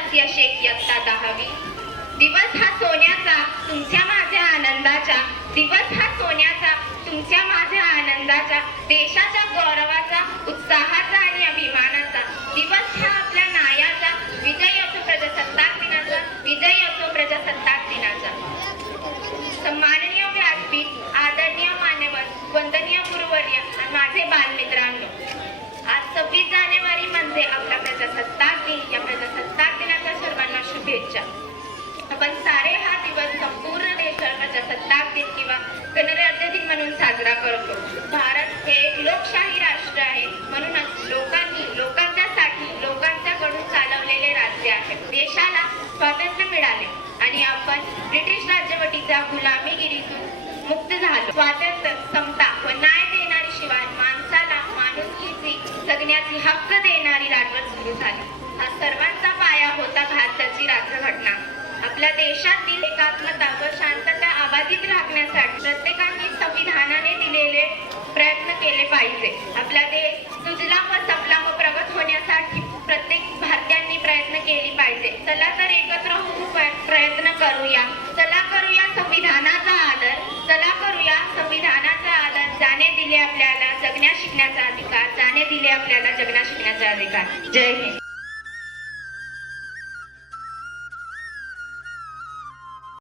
म्हणूनच यश एक इयत्ता 10वी. दिवस हा सोन्याचा तुमच्या माझ्या आनंदाचा, दिवस हा सोन्याचा तुमच्या माझ्या आनंदाचा, देशाच्या गौरवाचा, उत्साहाचा आणि अभिमानाचा. दिवस हा आपल्या नायाचा, विजय असो प्रजासत्ताक दिनाचा, विजय असो प्रजासत्ताक दिनाचा. सन्माननीय व्यासपीठ, आदरणीय मान्यवर, वंदनीय गुरुवर्य आणि माझे बालमित्रांनो, आज 26 जानेवारी म्हणजे आपला प्रजासत्ताक दिन. या प्रजासत्ताक दिनाच्या सर्वांना शुभेच्छा. आपण सारे हा दिवस संपूर्ण देशात प्रजासत्ताक दिन किंवा गणराज्य दिन म्हणून साजरा करतो. भारत हे एक लोकशाही राष्ट्र आहे, म्हणूनच लोकांच्यासाठी लोकांच्याकडून चालवलेले राज्य आहे. देशाला स्वातंत्र्य मिळाले आणि आपण ब्रिटिश राजवटीच्या गुलामीगिरीतून मुक्त झालो. स्वातंत्र्य, समता व न्याय देणारी, शिवाय माणसाला माणुसकीची जगण्याची हक्क देणारी राजवट सुरू झाली. हा सर्वांचा पाया होता भारताची राज्यघटना. आपल्या देशातील एकात्मता व शांतता अबाधित राखण्यासाठी प्रत्येकाने संविधानाने दिलेले प्रयत्न केले पाहिजे. आपला देश सुजलाम व सफलाम व प्रगत होण्यासाठी प्रत्येक भारतीयांनी प्रयत्न केले पाहिजे. चला तर एकत्र होऊन प्रयत्न करूया. चला करूया संविधानाचा आदर. चला करूया संविधानाचा आदर. ज्याने दिले आपल्याला जगण्या शिकण्याचा अधिकार, ज्याने दिले आपल्याला जगण्या शिकण्याचा अधिकार. जय हिंद.